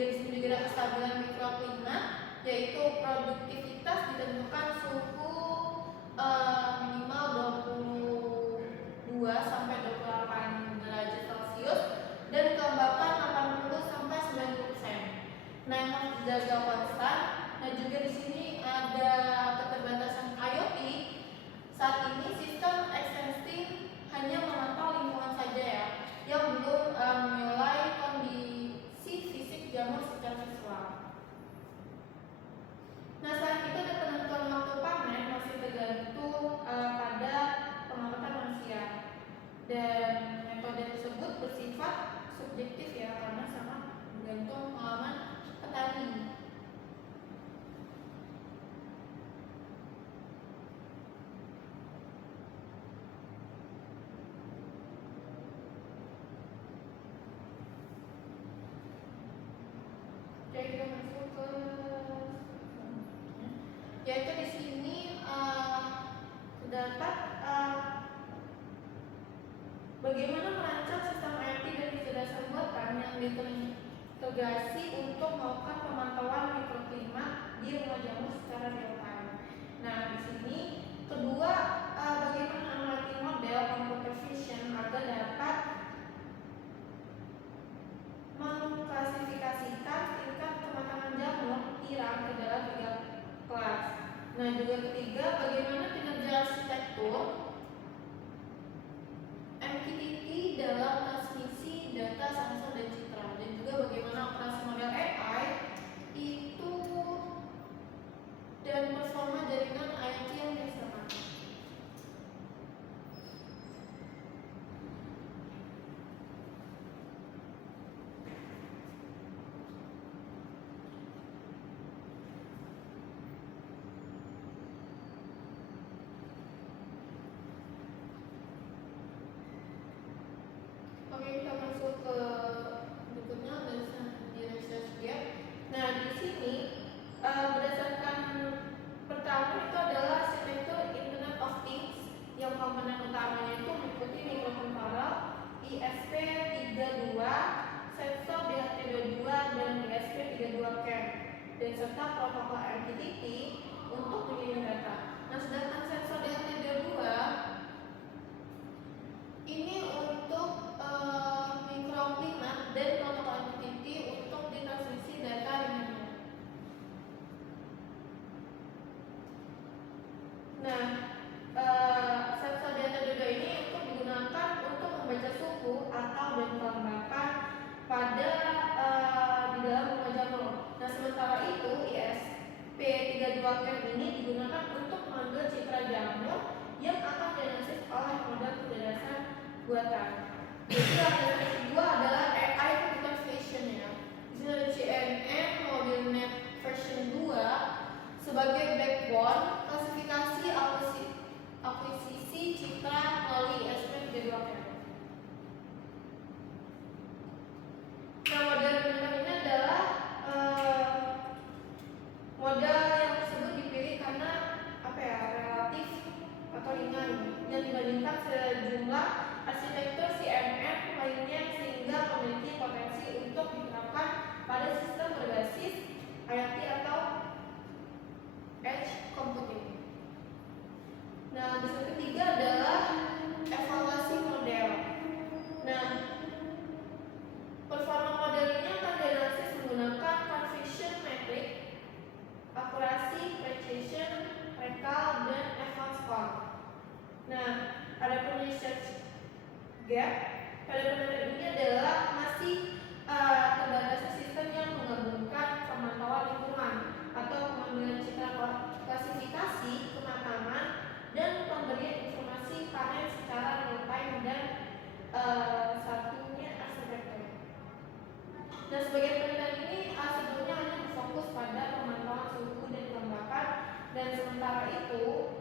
juga di sini juga ada kestabilan mikroklimat, yaitu produktivitas ditentukan suhu minimal 22 sampai 28 derajat Celcius dan kelembapan 80 sampai 90%. Nah, yang harus dijaga konstan. Nah, juga di sini ada keterbatasan IoT. Saat ini sistem extensif hanya memantau lingkungan saja ya, yang belum menilai kondisi fisik jamur secara visual. Nah, selain itu ada penentuan waktu panen masih tergantung pada pengamatan manusia, dan metode tersebut bersifat subjektif ya, karena sangat bergantung pengalaman petani. Oke, kita masuk ke yaitu di sini terdapat bagaimana merancang sistem IoT dan kecerdasan buatan yang terintegrasi untuk melakukan pemantauan mikroklimat di rumah jamur secara real time. Nah, di sini kedua, bagaimana melatih model computer vision agar dapat mengklasifikasikan tingkat kematangan jamur tiram ke dalam 3 kelas. Nah, juga ketiga, bagaimana kinerja arsitektur MQTT dalam transmisi data, sensor, dan citra, dan juga bagaimana operasi model AI itu dan performa jaringan IoT yang disamakan. Oke, kita masuk ke berikutnya di research gap. Nah, di sini berdasarkan pertama itu adalah arsitektur Internet of Things yang komponen utamanya itu mengikuti mikrokontroller ISP32, sensor DHT22 dan ISP32CAN, dan serta protokol MQTT untuk mengirim data. Nah, sedangkan sensor DHT22 ini untuk mikroklimat dan protokol MQTT untuk ditransmisi data ringannya. Nah, sensor DHT22 ini untuk digunakan untuk membaca suhu atau dan kelembapan pada di dalam rumah jamur. Nah, sementara itu ISP32CAN ini digunakan untuk mengambil citra jamur yang akan dianalisis oleh model kecerdasan buatan. Jadi yang kedua adalah AI computer vision ya. Di sini ada CNN MobileNet version 2 sebagai backbone klasifikasi akuisisi citra melalui ISP32CAN. Nah, model ini adalah model yang tersebut dipilih karena relatif atau ringan yang dibandingkan sejumlah arsitektur CMM lainnya, sehingga memiliki potensi untuk diterapkan pada sistem berbasis IoT atau edge computing. Nah, yang ketiga adalah evaluasi model. Nah, performa model ini akan dianalisis menggunakan confusion metric, akurasi, precision, recall, dan advanced form. Nah, ada research gap pada penelitian ini adalah masih terbatasnya sistem yang menggabungkan pemantauan lingkungan atau pengambilan citra klasifikasi kematangan dan pemberian informasi panen secara real time, dan satunya arsitektur. Nah, sebagian penelitian ini sebelumnya hanya berfokus pada pemantauan suhu dan kelembapan, dan sementara itu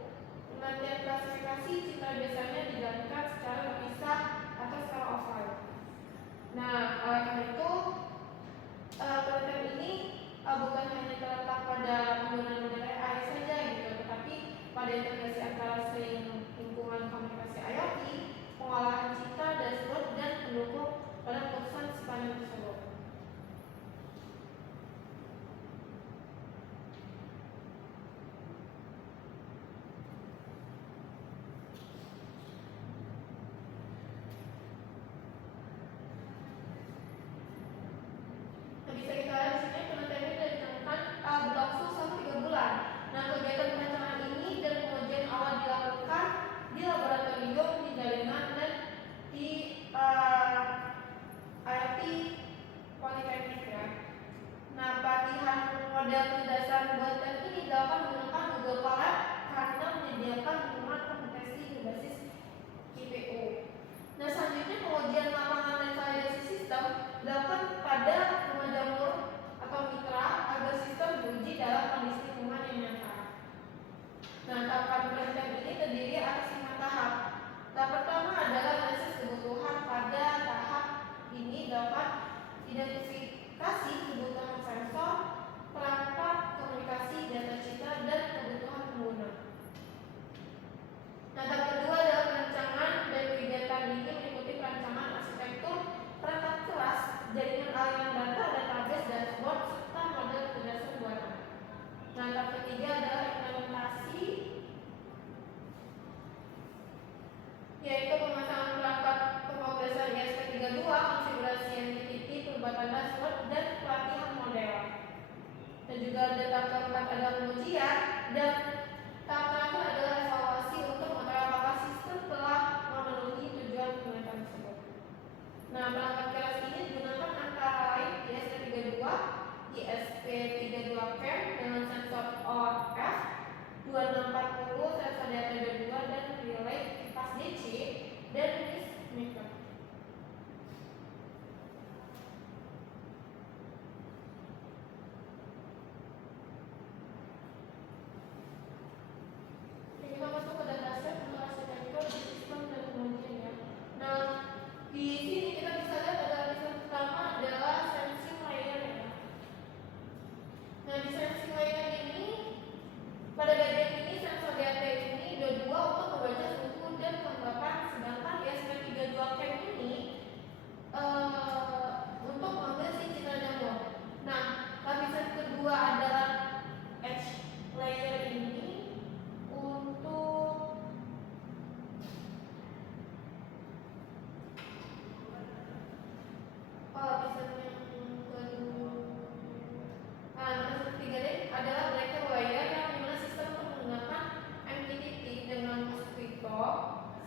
penelitian klasifikasi citra biasanya dijalankan secara terpisah atau secara offline. Nah, oleh karena itu penelitian ini bukan hanya terletak pada penggunaan model AI saja gitu, tetapi pada integrasi antara lingkungan komunikasi IoT, pengolahan citra, dashboard, dan pendukung pada keputusan si panel tersebut. Dan tahap keempat adalah pengujian, dan tahap terakhir adalah evaluasi untuk mengetahui apakah sistem telah memenuhi tujuan penelitian tersebut. Nah, perangkat keras ini digunakan antara lain ISP32, ISP32CAM dengan sensor ORF 2640, sensor DAT2 dan relay kipas DC dan maker. Kita masuk ke dataset menghasilkan itu di sistem dan pengujian ya. Nah, di sini kita bisa lihat ada sistem pertama adalah sensing layer ya. Nah, di sensing layer ini pada bagian ini sensor DAT ini ada dua untuk membaca suhu dan kelembapan, sedangkan ISP32CAM ini untuk mengambil si citra jamur. Nah, lapisan kedua adalah edge layer ini untuk lapisan yang kedua. Lapisan ketiga adalah breaker layer yang dimana sistem menggunakan MQTT dengan mosquito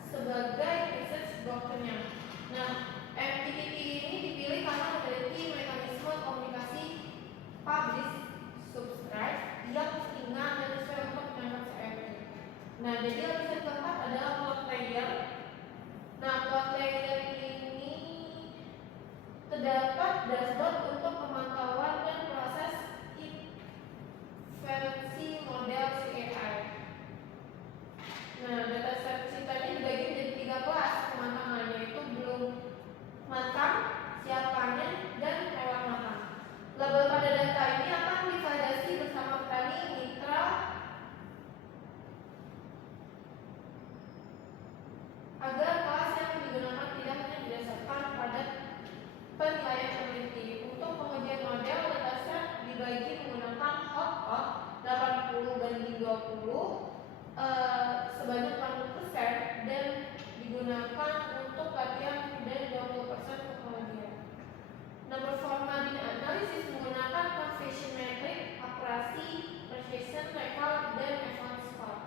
sebagai research dockernya. Nah, MQTT ini dipilih karena memiliki mekanisme komunikasi publish subscribe yang ringan dan sesuai untuk menangkap CFD. Nah, jadi lapisan keempat adalah plot layer. Nah, plot layer ini terdapat dashboard untuk pemantauan dan proses inferensi model CAI. Nah, dataset ceritanya dibagi menjadi 3 kelas pematangan, yaitu belum matang, siap panen, dan lewat matang. Label pada data ini akan divalidasi bersama petani mitra agar kelas yang digunakan tidak hanya didasarkan pada penilaian peneliti. Untuk pengujian model, dataset dibagi menggunakan hot 80/20 sebanyak 80% dan digunakan untuk latihan dan 20% untuk pengujian. Nah, performa analisis menggunakan confession metric, akurasi, precision, recall, dan advanced score.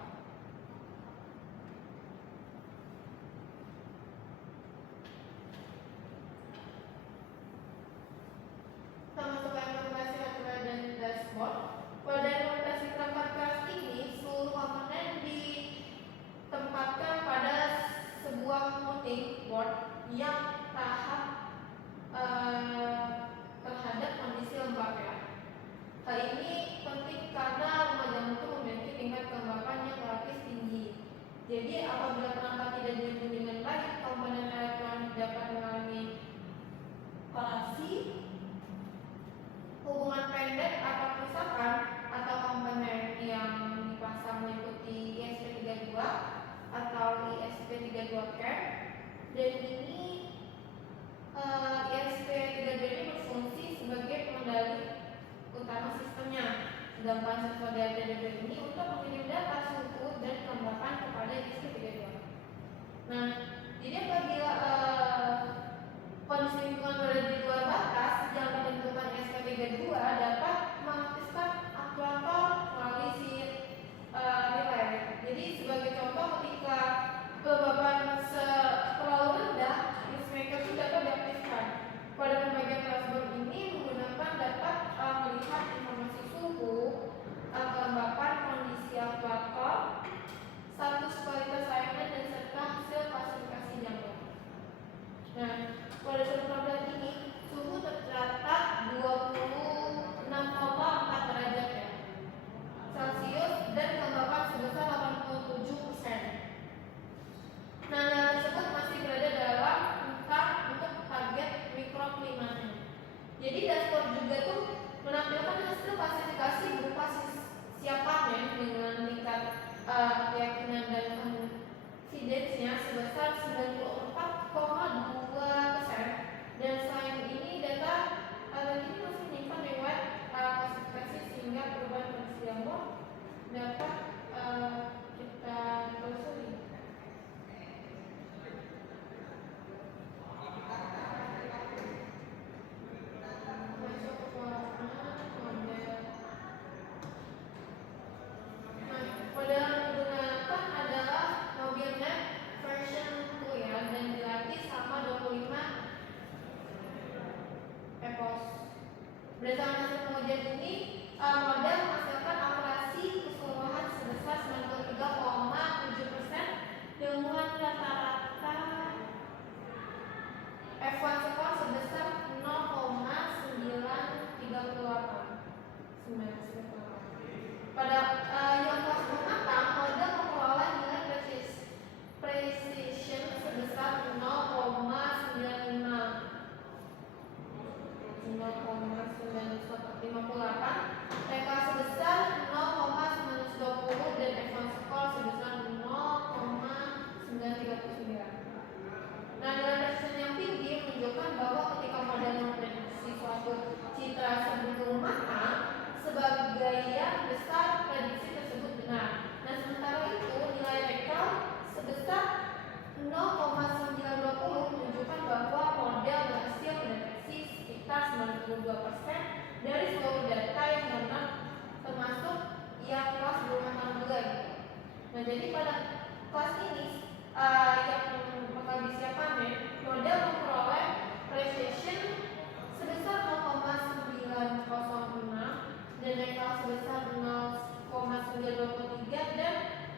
Kita masuk ke implementasi aturan dan dashboard. Pada implementasi perangkat keras ini, seluruh komponen ditempatkan pada sebuah mounting board yang tahap terhadap kondisi lembab ya. Hal ini penting karena rumah jamur itu memiliki tingkat kelembapan yang relatif tinggi. Jadi apabila perangkat tidak dilindungi dengan baik, komponen elektronik dapat mengalami korasi, hubungan pendek atau kerusakan, atau komponen yang dipasang meliputi ISP32 atau ISP32CAM, dan ini ISP32 ini berfungsi sebagai pengendali utama sistemnya, sedangkan sensor DAT2 ini untuk mengirim data suhu dan kelembapan kepada ISP32. Nah, jadi apabila kondisi lingkungan berada di luar batas yang ditentukan ISP32 dapat mengaktifkan aktuator melalui si relay. Jadi sebagai contoh, ketika kelembapan terlalu rendah, maker itu dapat diaktifkan. Pada pembagian dashboard ini menggunakan dapat melihat informasi suhu, kelembapan, kondisi aktuator, status kualitas layanan, dan serta hasil klasifikasi jamur. Nah, pada saat ini suhu tercatat 26,4 derajat ya Celcius dan kelembapan sebesar 87%. Nah, data tersebut masih berada dalam rentang untuk target mikroklimatnya. Jadi dashboard juga tuh menampilkan hasil klasifikasi berupa siap panen dengan tingkat keyakinan dan confidence-nya sebesar 94,2%. Dan selain ini data ini masih menyimpan riwayat klasifikasi sehingga perubahan kondisi jamur dapat kita telusuri. Masuk ke model Berdasarkan hasil pengujian ini, model menghasilkan akurasi keseluruhan sebesar 93,7% dengan rata-rata F1 skor sebesar 0,938. Pada yang kelas menengah, model memperoleh nilai precision sebesar 0,958, TK sebesar 0,920 dan F1 skor sebesar 0,939. Nah, nilai precision yang tinggi menunjukkan bahwa ketika model memprediksi suatu citra sebelum matang, sebagian besar prediksi tersebut benar. Nah, sementara itu nilai TK sebesar 0,920 menunjukkan bahwa model berhasil mendeteksi sekitar 92% dari seluruh data yang benar, termasuk yang kelas belum matang juga gitu. Nah, jadi pada kelas ini yang bakal disiap panen, model memperoleh precision sebesar 0,906 dan TK sebesar 0,923 dan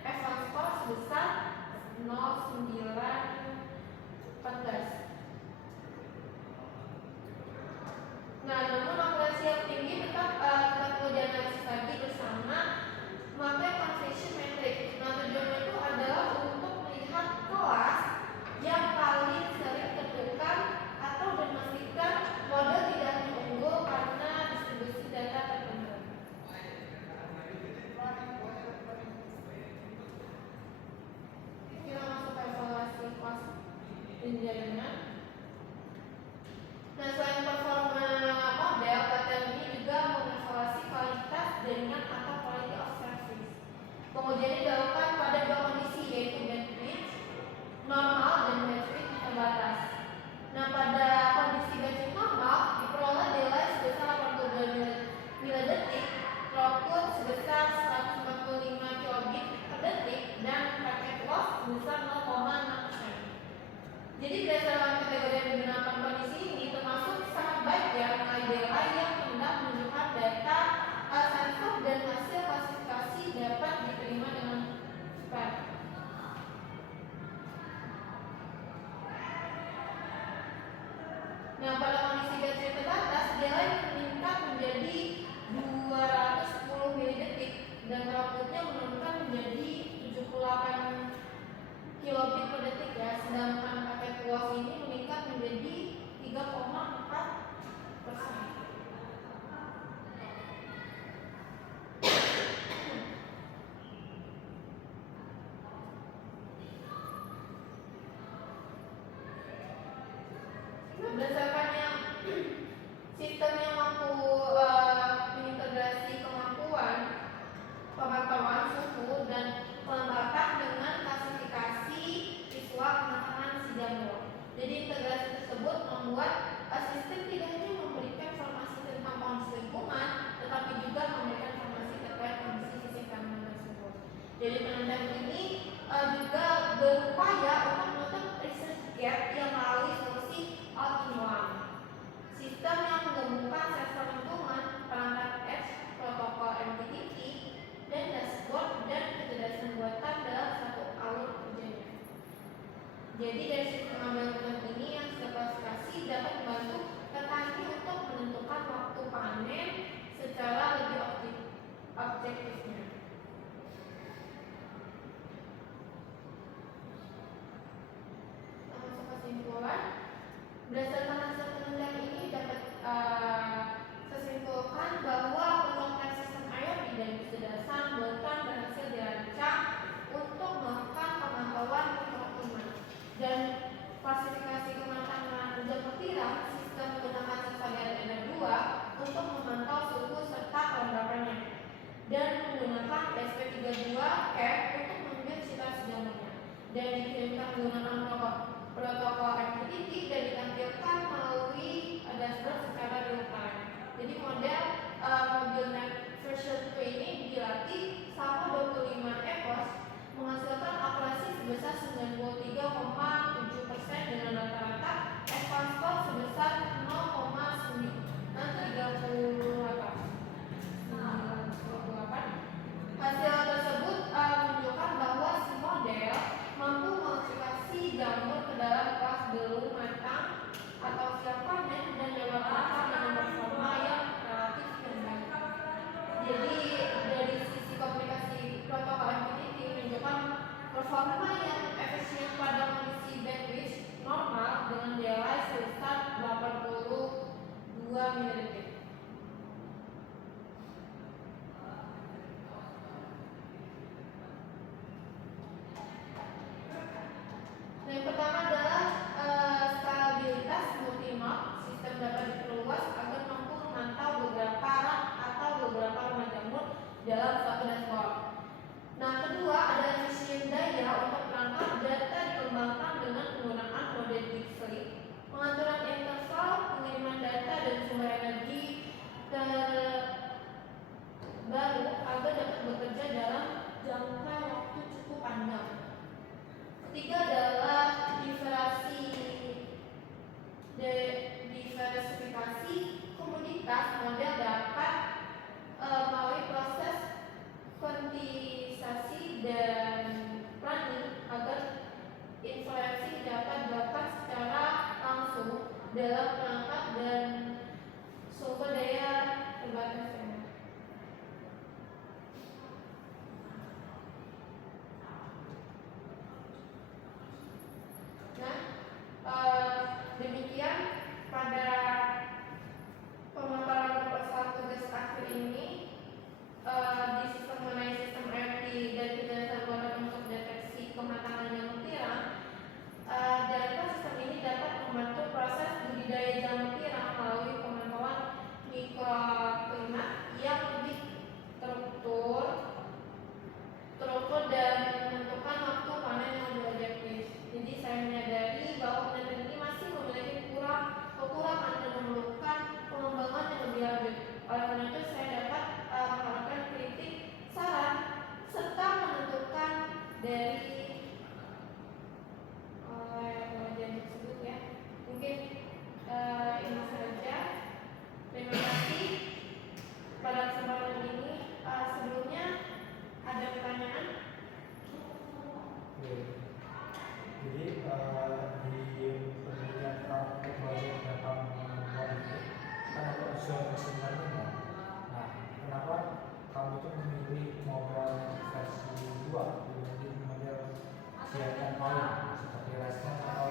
F1 skor sebesar 0,914. Nah, namun akurasi yang tinggi tetap kita perlu dianalisis lagi bersama memakai conversion metric. Nah, tujuannya itu adalah untuk melihat kelas yang paling sering tertukar atau memastikan model tidak hanya unggul karena distribusi data tertentu. Kita masuk ke evaluasi kelas penjaringan. Nah, selain performa model, pelatihan ini juga mengevaluasi kualitas jaringan atau quality of service. Pengujian ini dilakukan pada dua kondisi, yaitu bandwidth normal dan bandwidth terbatas. Nah, pada kondisi bandwidth normal diperoleh delay sebesar 82 milidetik, throughput sebesar 145 kilobit per detik, dan packet loss sebesar 0,6%. Jadi berdasarkan kategori yang digunakan kondisi ini termasuk sangat baik ya nilai delay yang hendak menunjukkan data sensor dan hasil klasifikasi dapat diterima dengan cepat. Nah, pada kondisi baterai terbatas, delay meningkat menjadi 210 milidetik dan throughputnya menurunkan menjadi 78 kilobit per detik ya, sedangkan paket loss ini meningkat menjadi 3,4%. Berdasarkan sistem yang mampu mengintegrasi kemampuan pemantauan suhu dan pelembatan dengan klasifikasi visual kematangan si jamur. Jadi integrasi tersebut membuat sistem tidak hanya memberikan informasi tentang kondisi lingkungan, tetapi juga memberikan informasi terkait kondisi fisik tanaman tersebut. Jadi penelitian ini juga berupaya untuk menutup research gap yang melalui solusi all-in-one. Sistem yang menggabungkan sensor lingkungan, perangkat edge, protokol MQTT, dan dashboard dan kecerdasan buatan dalam satu alur kerjanya. Jadi dari sisi pengambilan ini yang terklasifikasi dapat membantu petani untuk menentukan waktu panen secara lebih objektifnya. Masuk kesimpulan, berdasarkan hasil penelitian ini dapat sesimpulkan bahwa penerapan sistem IoT dan kecerdasan buatan berhasil dirancang untuk melakukan pemantauan mikroklima dan klasifikasi kematangan jamur tiram. Sistem menggunakan sensor RTD 2 untuk memantau suhu serta kelembapannya dan menggunakan SP32 cap untuk mengambil citra jamurnya dan dikirimkan menggunakan protokol MQTT dan ditampilkan melalui dashboard secara real time. Jadi model MobileNet version 2 ini dilatih selama 25 epos menghasilkan akurasi sebesar 93,7% dengan rata-rata F1 skor sebesar 0,938. sebenarnya enggak. Nah, kenapa kamu tuh memilih model versi 2 dibanding model CNN lain seperti Resnet atau